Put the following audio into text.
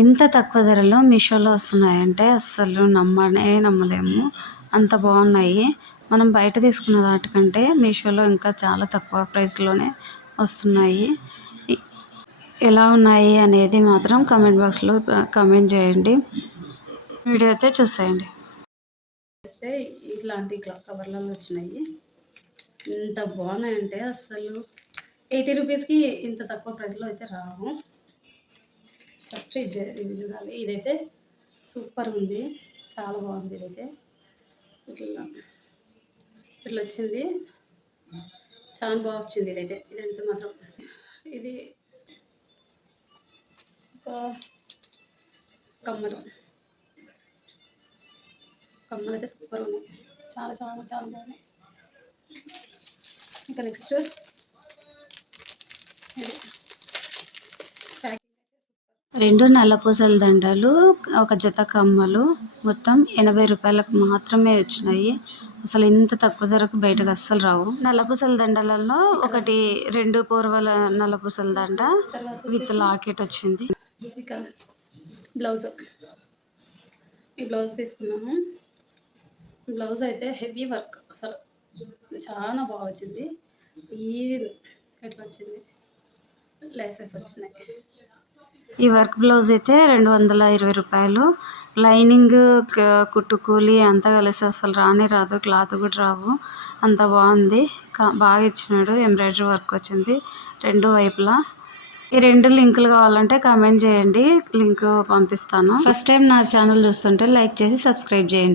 ఇంత తక్కువ ధరలో మీషోలో వస్తున్నాయంటే అస్సలు నమ్మలేము. అంత బాగున్నాయి. మనం బయట తీసుకున్న వాటికంటే మీషోలో ఇంకా చాలా తక్కువ ప్రైస్లోనే వస్తున్నాయి. ఎలా ఉన్నాయి అనేది మాత్రం కామెంట్ బాక్స్లో కామెంట్ చేయండి. వీడియో అయితే చూసేయండి. ఇట్లాంటి కవర్లలో వచ్చినాయి. ఎంత బాగున్నాయంటే అస్సలు 80 రూపీస్కి ఇంత తక్కువ ప్రైస్లో అయితే రావు. ఫస్ట్ ఇది చూడాలి. ఇదైతే సూపర్ ఉంది, చాలా బాగుంది. ఇదైతే ఇట్లా వచ్చింది, చాలా బాగా వచ్చింది. ఇదంతా మాత్రం ఇది కమ్మలు అయితే సూపర్ ఉన్నాయి, చాలా చాలా చాలా బాగున్నాయి. ఇంకా నెక్స్ట్ రెండు నల్లపూసల దండలు, ఒక జత కమ్మలు మొత్తం 80 రూపాయలకు మాత్రమే వచ్చినాయి. అసలు ఇంత తక్కువ ధరకు బయటకు అస్సలు రావు. నల్లపూసల దండలలో ఒకటి 2 పూర్వల నల్లపూసల దండ విత్ లాకెట్ వచ్చింది. ఇక బ్లౌజ్, ఈ బ్లౌజ్ తీసుకున్నాము. బ్లౌజ్ అయితే హెవీ వర్క్, అసలు చాలా బాగా వచ్చింది. ఎట్లా వచ్చింది, లేసెస్ వచ్చినాయి. ఈ వర్క్ బ్లౌజ్ అయితే 220 రూపాయలు. లైనింగ్, కుట్టుకూలి అంతా కలిసి అసలు రాదు, క్లాత్ కూడా రావు. అంత బాగుంది, బాగా ఇచ్చినాడు. ఎంబ్రాయిడరీ వర్క్ వచ్చింది 2 వైపులా. ఈ 2 లింకులు కావాలంటే కామెంట్ చేయండి, లింక్ పంపిస్తాను. ఫస్ట్ టైం నా ఛానల్ చూస్తుంటే లైక్ చేసి సబ్స్క్రైబ్ చేయండి.